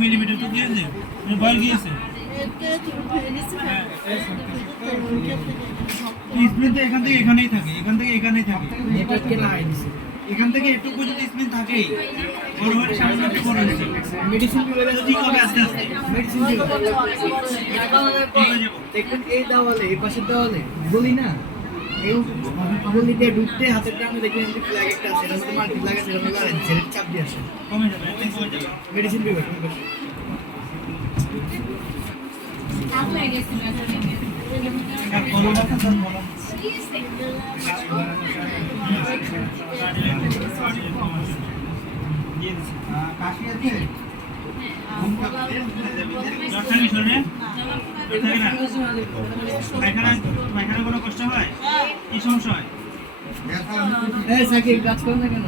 millimetre তো দিয়েছে বল গিয়েছে স্পিন তো এখান থেকে এখানেই থাকে এখান থেকে এখানেই থাকে এখান থেকে একটু যদি স্পিন থাকেই বড় হয়ে সামনে বড় হয়েছে মেডিসিন ঠিক হবে আস্তে আস্তে মেডিসিন দেখবেন এই দেওয়ালে এই পাশের দেওয়ালে বলি না এই বলি দিয়ে ঢুকতে হাতের টানে দেখবেন যে ফ্ল্যাগ একটা আছে এরকম মাল্টি ফ্ল্যাগ আছে এরকম লাগে জেল চাপ দিয়ে আসে কমে যাবে কমে যাবে মেডিসিন দিবে আপনি গেছেন বলো না তো বলো কাশি আছে পায়খানা কোনো কষ্ট হয় কি সমস্যা হয় কাজ করো না কেন